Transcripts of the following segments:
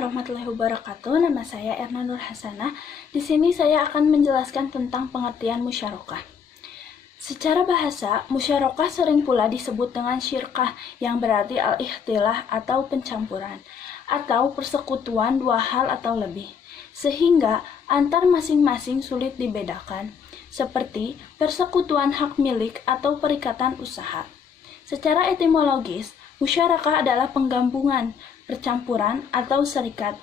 warahmatullahi wabarakatuh. Nama saya Erna Nur Hasanah. Di sini saya akan menjelaskan tentang pengertian musyarakah. Secara bahasa, musyarakah sering pula disebut dengan syirkah yang berarti al-ikhtilah atau pencampuran atau persekutuan dua hal atau lebih, sehingga antar masing-masing sulit dibedakan, seperti persekutuan hak milik atau perikatan usaha. Secara etimologis, musyarakah adalah penggabungan, percampuran, atau serikat.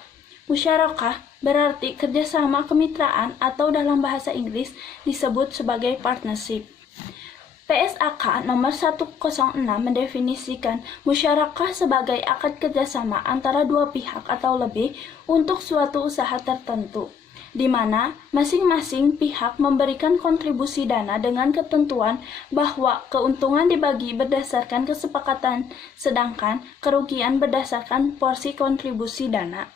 Musyarakah berarti kerjasama kemitraan atau dalam bahasa Inggris disebut sebagai partnership. PSAK nomor 106 mendefinisikan musyarakah sebagai akad kerjasama antara dua pihak atau lebih untuk suatu usaha tertentu, di mana masing-masing pihak memberikan kontribusi dana dengan ketentuan bahwa keuntungan dibagi berdasarkan kesepakatan, sedangkan kerugian berdasarkan porsi kontribusi dana.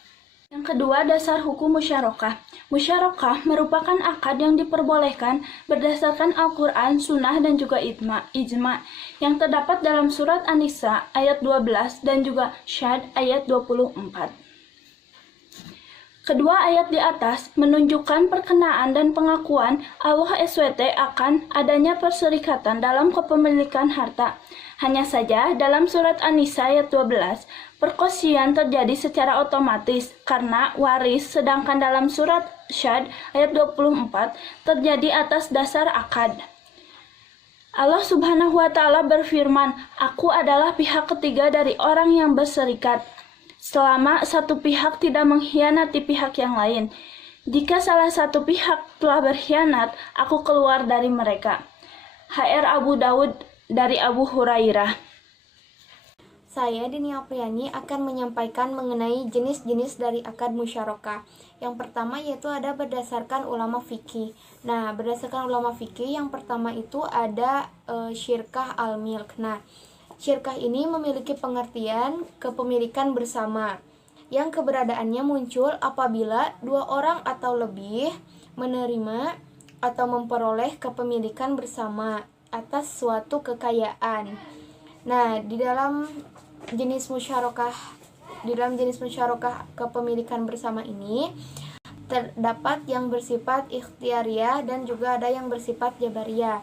Yang kedua, dasar hukum musyarakah. Musyarakah merupakan akad yang diperbolehkan berdasarkan Al-Quran, Sunnah, dan juga ijma yang terdapat dalam surat An-Nisa ayat 12 dan juga Syad ayat 24. Kedua ayat di atas menunjukkan perkenaan dan pengakuan Allah SWT akan adanya perserikatan dalam kepemilikan harta. Hanya saja dalam surat An-Nisa ayat 12, perkosian terjadi secara otomatis karena waris, sedangkan dalam surat Syad ayat 24 terjadi atas dasar akad. Allah Subhanahu wa Ta'ala berfirman, "Aku adalah pihak ketiga dari orang yang berserikat, selama satu pihak tidak mengkhianati pihak yang lain. Jika salah satu pihak telah berkhianat, aku keluar dari mereka." HR Abu Dawud dari Abu Hurairah. Saya, Dini Apriani, akan menyampaikan mengenai jenis-jenis dari akad musyarakah. Yang pertama yaitu ada berdasarkan ulama fikih. Nah, berdasarkan ulama fikih yang pertama itu ada syirkah al-milk. Nah, syirkah ini memiliki pengertian kepemilikan bersama, yang keberadaannya muncul apabila dua orang atau lebih menerima atau memperoleh kepemilikan bersama atas suatu kekayaan. Nah, di dalam jenis musyarakah kepemilikan bersama ini terdapat yang bersifat ikhtiariyah dan juga ada yang bersifat jabariyah.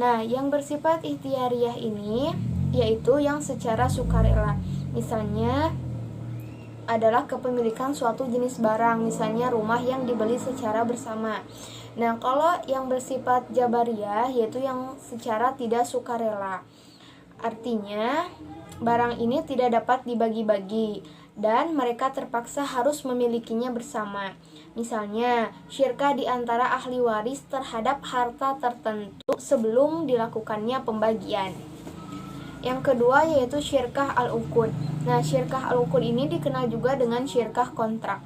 Nah, yang bersifat ikhtiariyah ini yaitu yang secara sukarela. Misalnya adalah kepemilikan suatu jenis barang, misalnya rumah yang dibeli secara bersama. Nah, kalau yang bersifat jabariyah yaitu yang secara tidak sukarela. Artinya, barang ini tidak dapat dibagi-bagi dan mereka terpaksa harus memilikinya bersama. Misalnya, syirkah di antara ahli waris terhadap harta tertentu sebelum dilakukannya pembagian. Yang kedua yaitu syirkah al-uqud. Nah, syirkah al-uqud ini dikenal juga dengan syirkah kontrak.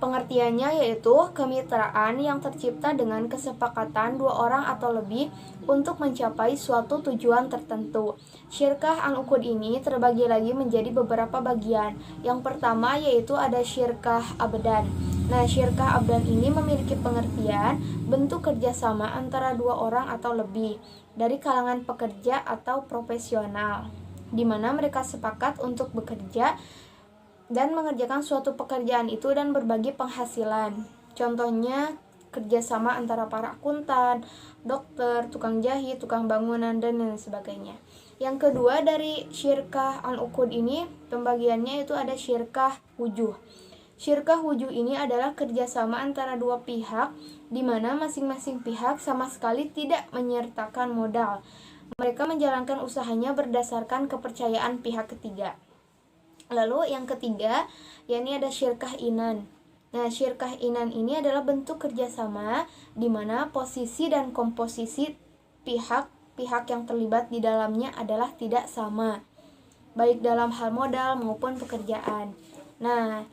Pengertiannya yaitu kemitraan yang tercipta dengan kesepakatan dua orang atau lebih untuk mencapai suatu tujuan tertentu. Syirkah al-uqud ini terbagi lagi menjadi beberapa bagian. Yang pertama yaitu ada syirkah abdan. Nah, syirkah abdan ini memiliki pengertian bentuk kerjasama antara dua orang atau lebih dari kalangan pekerja atau profesional, di mana mereka sepakat untuk bekerja dan mengerjakan suatu pekerjaan itu dan berbagi penghasilan. Contohnya kerjasama antara para akuntan, dokter, tukang jahit, tukang bangunan, dan lain sebagainya. Yang kedua dari syirkah al-uqud ini, pembagiannya itu ada syirkah wujuh. Syirkah wujuh ini adalah kerjasama antara dua pihak, di mana masing-masing pihak sama sekali tidak menyertakan modal. Mereka menjalankan usahanya berdasarkan kepercayaan pihak ketiga. Lalu yang ketiga, yakni ada syirkah inan. Nah, syirkah inan ini adalah bentuk kerjasama di mana posisi dan komposisi pihak yang terlibat di dalamnya adalah tidak sama, baik dalam hal modal maupun pekerjaan. Nah,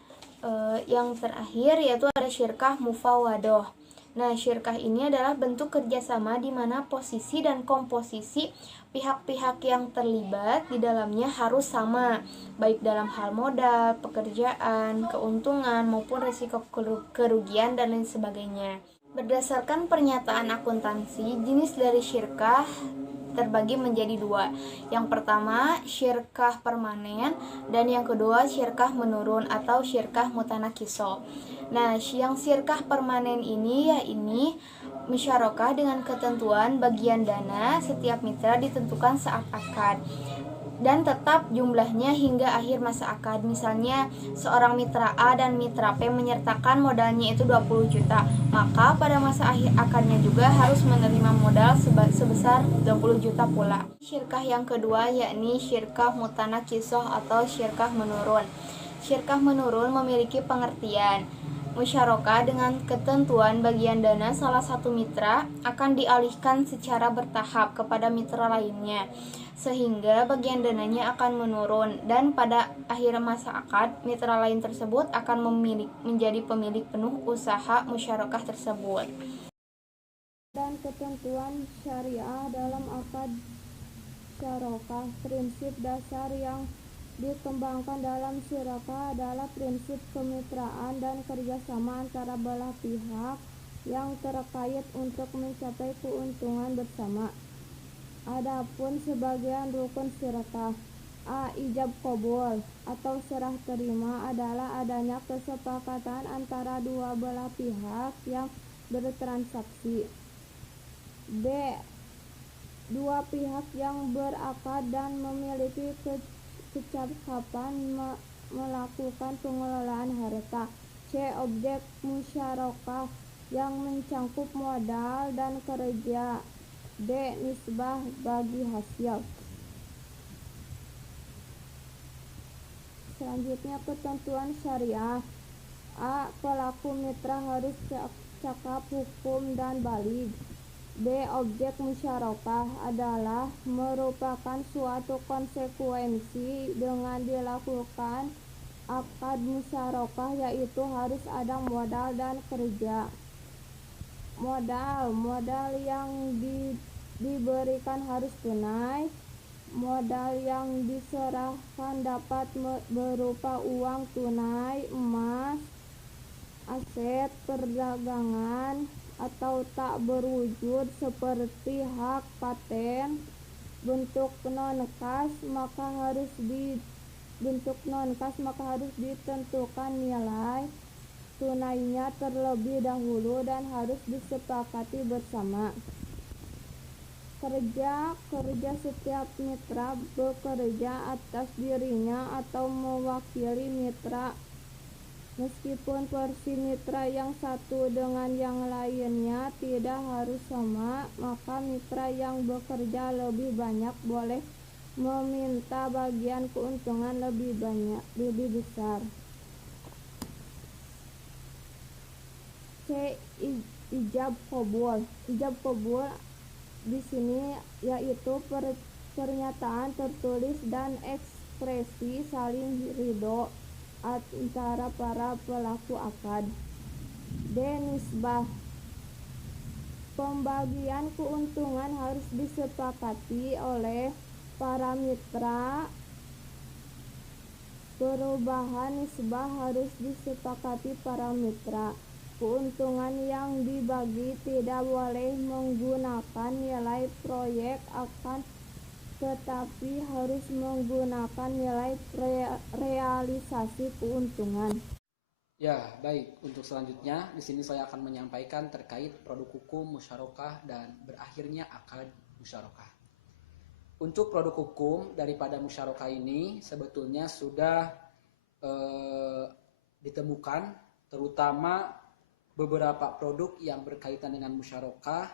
yang terakhir yaitu ada syirkah mufawadoh. Nah, syirkah ini adalah bentuk kerjasama di mana posisi dan komposisi pihak-pihak yang terlibat di dalamnya harus sama, baik dalam hal modal, pekerjaan, keuntungan, maupun risiko kerugian, dan lain sebagainya. Berdasarkan pernyataan akuntansi, jenis dari syirkah terbagi menjadi dua. Yang pertama, syirkah permanen, dan yang kedua, syirkah menurun atau syirkah mutanakiso. Nah, yang syirkah permanen ini musyarakah dengan ketentuan bagian dana setiap mitra ditentukan saat akad dan tetap jumlahnya hingga akhir masa akad. Misalnya seorang mitra A dan mitra P menyertakan modalnya itu 20 juta, maka pada masa akhir akadnya juga harus menerima modal sebesar 20 juta pula. Syirkah yang kedua yakni syirkah mutanakisoh atau syirkah menurun. Syirkah menurun memiliki pengertian musyarakah dengan ketentuan bagian dana salah satu mitra akan dialihkan secara bertahap kepada mitra lainnya, sehingga bagian dananya akan menurun dan pada akhir masa akad mitra lain tersebut akan menjadi pemilik penuh usaha musyarakah tersebut. Dan ketentuan syariah dalam akad musyarakah. Prinsip dasar yang dikembangkan dalam syirkah adalah prinsip kemitraan dan kerjasama antara belah pihak yang terkait untuk mencapai keuntungan bersama. Adapun sebagian rukun syirkah, ijab qabul atau serah terima adalah adanya kesepakatan antara dua belah pihak yang bertransaksi. B. Dua pihak yang berakad dan memiliki kecakapan melakukan pengelolaan harta. C. Objek musyarakah yang mencakup modal dan kerja. D. Nisbah bagi hasil. Selanjutnya ketentuan syariah. A. Pelaku mitra harus cakap hukum dan baligh. B. Objek musyarakah adalah merupakan suatu konsekuensi dengan dilakukan akad musyarakah, yaitu harus ada modal dan kerja. Modal yang diberikan harus tunai. Modal yang diserahkan dapat berupa uang tunai, emas, aset perdagangan, atau tak berwujud seperti hak paten. Bentuk non-kas maka harus ditentukan nilai tunainya terlebih dahulu dan harus disepakati bersama. Kerja setiap mitra bekerja atas dirinya atau mewakili mitra. Meskipun porsi mitra yang satu dengan yang lainnya tidak harus sama, maka mitra yang bekerja lebih banyak boleh meminta bagian keuntungan lebih besar. C. Ijab qabul. Ijab qabul di sini yaitu pernyataan tertulis dan ekspresi saling ridho antara para pelaku akad. D. Nisbah. Pembagian keuntungan harus disepakati oleh para mitra. Perubahan nisbah harus disepakati para mitra. Keuntungan yang dibagi tidak boleh menggunakan nilai proyek akan tetapi harus menggunakan nilai realisasi keuntungan. Ya, baik. Untuk selanjutnya, di sini saya akan menyampaikan terkait produk hukum musyarakah dan berakhirnya akad musyarakah. Untuk produk hukum daripada musyarakah ini sebetulnya sudah ditemukan, terutama beberapa produk yang berkaitan dengan musyarakah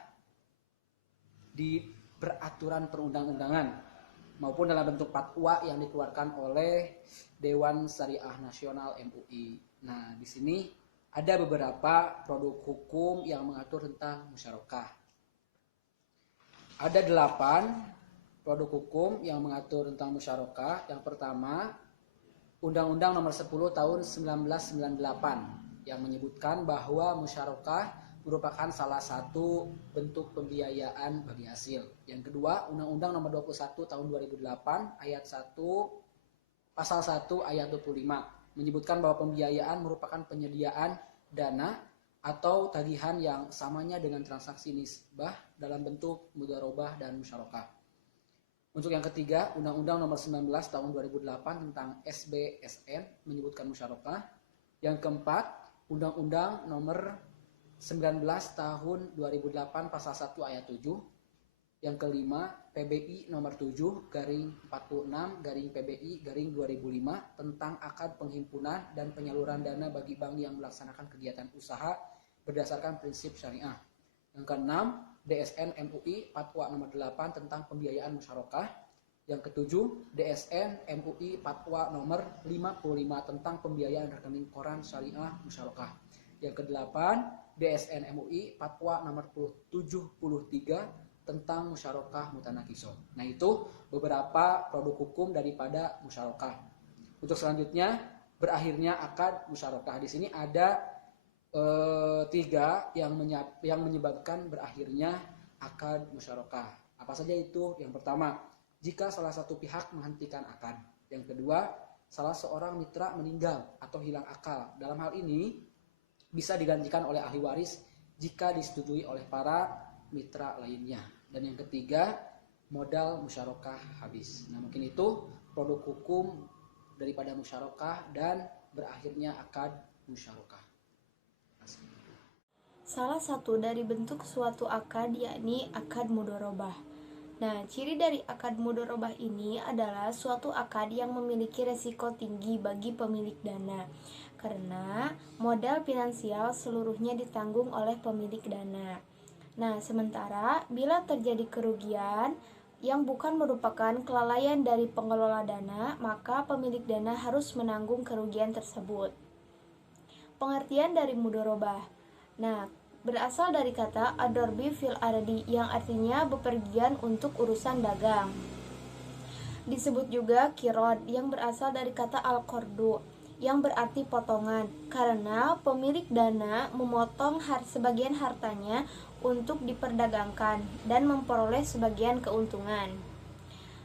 di peraturan perundang-undangan maupun dalam bentuk fatwa yang dikeluarkan oleh Dewan Syariah Nasional MUI. Nah, di sini ada beberapa produk hukum yang mengatur tentang musyarakah. Ada 8 produk hukum yang mengatur tentang musyarakah. Yang pertama, Undang-Undang Nomor 10 Tahun 1998 yang menyebutkan bahwa musyarakah merupakan salah satu bentuk pembiayaan bagi hasil. Yang kedua, Undang-Undang Nomor 21 Tahun 2008 ayat 1 pasal 1 ayat 25 menyebutkan bahwa pembiayaan merupakan penyediaan dana atau tagihan yang samanya dengan transaksi nisbah dalam bentuk mudharabah dan musyarakah. Untuk yang ketiga, Undang-Undang Nomor 19 Tahun 2008 tentang SBSN menyebutkan musyarakah. Yang keempat, Undang-Undang Nomor 19 Tahun 2008 Pasal 1 Ayat 7. Yang kelima, PBI Nomor 7 garing 46 garing PBI garing 2005 tentang akad penghimpunan dan penyaluran dana bagi bank yang melaksanakan kegiatan usaha berdasarkan prinsip syariah. Yang keenam, DSN MUI Fatwa Nomor 8 tentang pembiayaan musyarakah. Yang ketujuh, DSN MUI Fatwa Nomor 55 tentang pembiayaan rekening koran syariah musyarakah. Yang kedelapan, DSN MUI Fatwa Nomor 73 tentang musyarakah mutanakiso. Nah, itu beberapa produk hukum daripada musyarakah. Untuk selanjutnya, berakhirnya akad musyarakah. Di sini ada tiga yang menyebabkan berakhirnya akad musyarakah. Apa saja itu? Yang pertama, jika salah satu pihak menghentikan akad. Yang kedua, salah seorang mitra meninggal atau hilang akal. Dalam hal ini bisa digantikan oleh ahli waris jika disetujui oleh para mitra lainnya. Dan yang ketiga, modal musyarakah habis. Nah, mungkin itu produk hukum daripada musyarakah dan berakhirnya akad musyarakah. Salah satu dari bentuk suatu akad yakni akad mudharabah. Nah, ciri dari akad mudharabah ini adalah suatu akad yang memiliki resiko tinggi bagi pemilik dana karena modal finansial seluruhnya ditanggung oleh pemilik dana. Nah, sementara bila terjadi kerugian yang bukan merupakan kelalaian dari pengelola dana, maka pemilik dana harus menanggung kerugian tersebut. Pengertian dari mudharabah. Nah, berasal dari kata ad-darbi fil ardi yang artinya bepergian untuk urusan dagang. Disebut juga qirad yang berasal dari kata al-qardu yang berarti potongan karena pemilik dana memotong sebagian hartanya untuk diperdagangkan dan memperoleh sebagian keuntungan.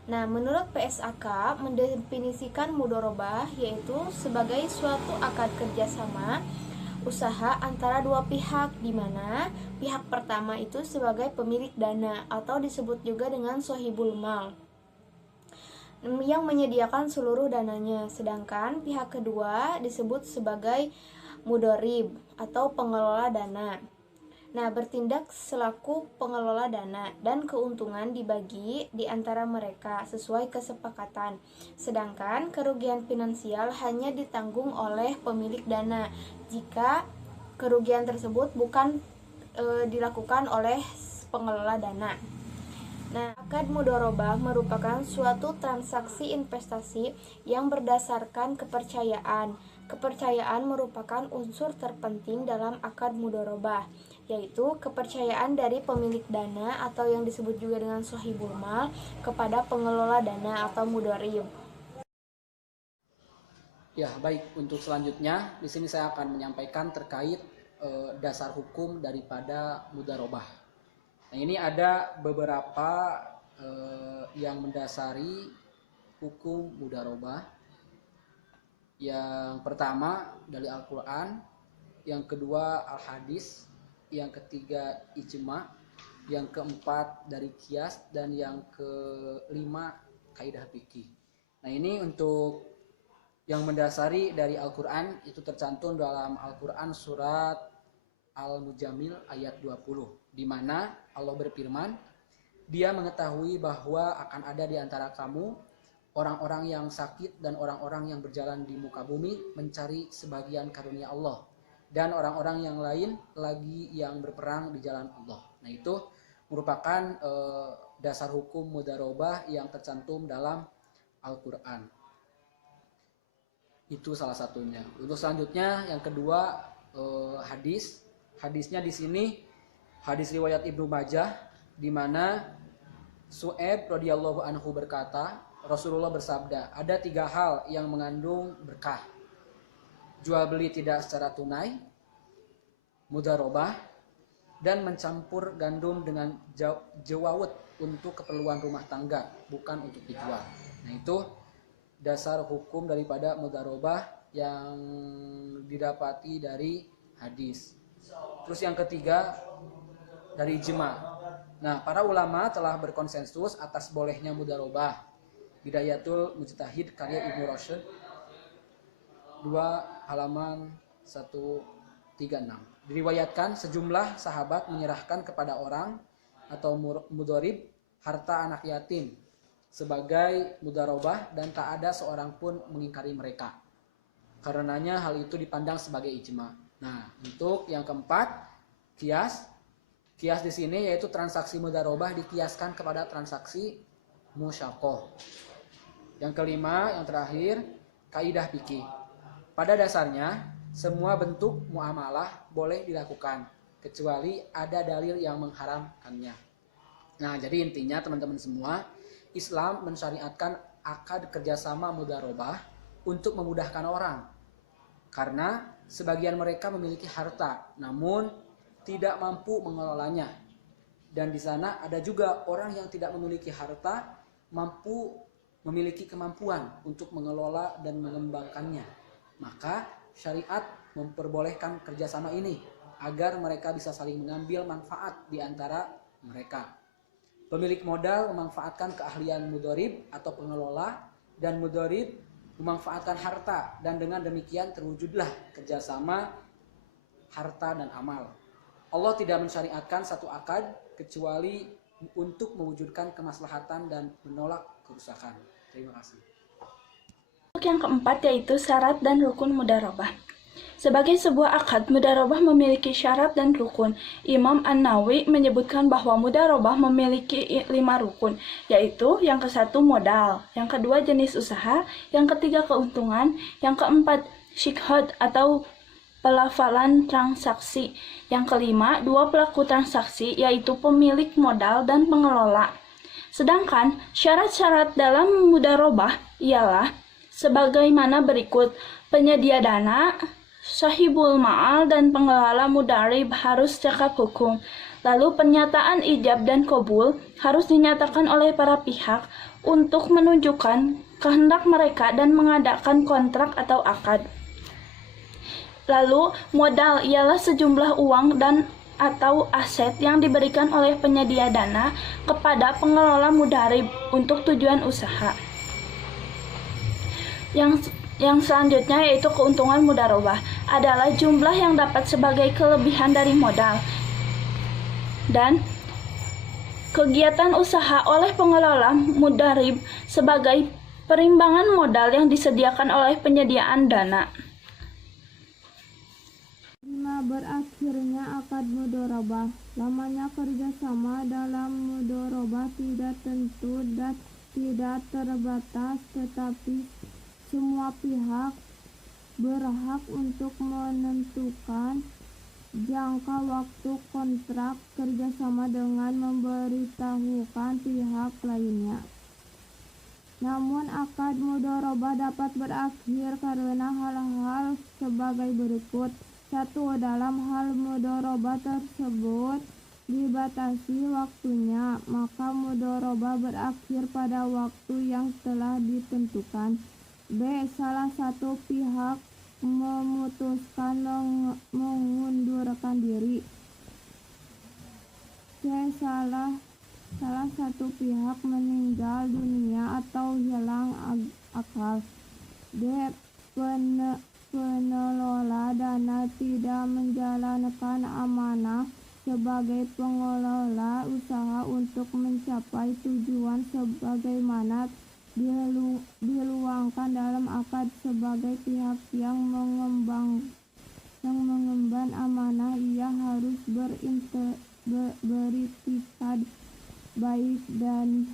Nah, menurut PSAK mendefinisikan mudharabah yaitu sebagai suatu akad kerjasama usaha antara dua pihak di mana pihak pertama itu sebagai pemilik dana atau disebut juga dengan sohibul mal yang menyediakan seluruh dananya, sedangkan pihak kedua disebut sebagai mudharib atau pengelola dana. Nah, bertindak selaku pengelola dana dan keuntungan dibagi di antara mereka sesuai kesepakatan. Sedangkan kerugian finansial hanya ditanggung oleh pemilik dana jika kerugian tersebut bukan dilakukan oleh pengelola dana. Nah, akad mudharabah merupakan suatu transaksi investasi yang berdasarkan kepercayaan. Kepercayaan merupakan unsur terpenting dalam akad mudharabah, yaitu kepercayaan dari pemilik dana atau yang disebut juga dengan sohibul mal kepada pengelola dana atau mudharib. Ya, baik. Untuk selanjutnya, di sini saya akan menyampaikan terkait dasar hukum daripada mudharabah. Nah, ini ada beberapa yang mendasari hukum mudharabah. Yang pertama dari Al-Quran, yang kedua Al-Hadis, yang ketiga Ijma, yang keempat dari Qiyas, dan yang kelima kaidah fikih. Nah, ini untuk yang mendasari dari Al-Quran itu tercantum dalam Al-Quran surat Al-Mujamil ayat 20, di mana Allah berfirman, Dia mengetahui bahwa akan ada di antara kamu orang-orang yang sakit dan orang-orang yang berjalan di muka bumi mencari sebagian karunia Allah, dan orang-orang yang lain lagi yang berperang di jalan Allah. Nah, itu merupakan dasar hukum mudharabah yang tercantum dalam Al-Quran. Itu salah satunya. Untuk selanjutnya yang kedua hadis. Hadisnya di sini hadis riwayat Ibnu Majah, di mana Su'aib radhiyallahu anhu berkata, Rasulullah bersabda, ada 3 hal yang mengandung berkah. Jual beli tidak secara tunai, mudharabah, dan mencampur gandum dengan jawawut untuk keperluan rumah tangga, bukan untuk dijual. Nah, itu dasar hukum daripada mudharabah yang didapati dari hadis. Terus yang ketiga dari ijma. Nah, para ulama telah berkonsensus atas bolehnya mudharabah. Bidayatul Mujtahid karya Ibnu Rushd 2 halaman 136. Diriwayatkan sejumlah sahabat menyerahkan kepada orang atau mudharib harta anak yatim sebagai mudharabah dan tak ada seorang pun mengingkari mereka. Karenanya hal itu dipandang sebagai ijma. Nah, untuk yang keempat, kias. Kias di sini yaitu transaksi mudharabah dikiaskan kepada transaksi musyaqqah. Yang kelima, yang terakhir, kaidah fikih. Pada dasarnya, semua bentuk muamalah boleh dilakukan kecuali ada dalil yang mengharamkannya. Nah, jadi intinya teman-teman semua, Islam mensyariatkan akad kerjasama mudharabah untuk memudahkan orang. Karena sebagian mereka memiliki harta, namun tidak mampu mengelolanya. Dan di sana ada juga orang yang tidak memiliki harta, memiliki kemampuan untuk mengelola dan mengembangkannya. Maka syariat memperbolehkan kerjasama ini agar mereka bisa saling mengambil manfaat di antara mereka. Pemilik modal memanfaatkan keahlian mudharib atau pengelola, dan mudharib memanfaatkan harta, dan dengan demikian terwujudlah kerjasama harta dan amal. Allah tidak mensyariatkan satu akad kecuali untuk mewujudkan kemaslahatan dan menolak kerusakan. Terima kasih. Untuk yang keempat yaitu syarat dan rukun mudharabah. Sebagai sebuah akad, mudharabah memiliki syarat dan rukun. Imam An-Nawawi menyebutkan bahwa mudharabah memiliki 5 rukun, yaitu yang ke-1 modal, yang kedua jenis usaha, yang ketiga keuntungan, yang keempat syikhad atau pelafalan transaksi, yang kelima dua pelaku transaksi yaitu pemilik modal dan pengelola. Sedangkan syarat-syarat dalam mudharabah ialah sebagaimana berikut: penyedia dana, sahibul ma'al dan pengelola mudharib harus cakap hukum. Lalu pernyataan ijab dan qabul harus dinyatakan oleh para pihak untuk menunjukkan kehendak mereka dan mengadakan kontrak atau akad. Lalu modal ialah sejumlah uang dan atau aset yang diberikan oleh penyedia dana kepada pengelola mudharib untuk tujuan usaha. Yang selanjutnya yaitu keuntungan mudharabah adalah jumlah yang dapat sebagai kelebihan dari modal dan kegiatan usaha oleh pengelola mudharib sebagai perimbangan modal yang disediakan oleh penyediaan dana. 5. Berakhirnya akad mudharabah. Lamanya kerjasama dalam mudharabah tidak tentu dan tidak terbatas, tetapi semua pihak berhak untuk menentukan jangka waktu kontrak kerjasama dengan memberitahukan pihak lainnya. Namun akad mudharabah dapat berakhir karena hal-hal sebagai berikut. 1. Dalam hal mudharabah tersebut dibatasi waktunya, maka mudharabah berakhir pada waktu yang telah ditentukan. B. Salah satu pihak memutuskan mengundurkan diri. C. Salah satu pihak meninggal dunia atau hilang akal. D. Pengelola dana tidak menjalankan amanah sebagai pengelola usaha untuk mencapai tujuan sebagaimana diluangkan dalam akad sebagai pihak yang mengemban amanah. Ia harus beritikad baik dan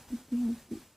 hati-hati.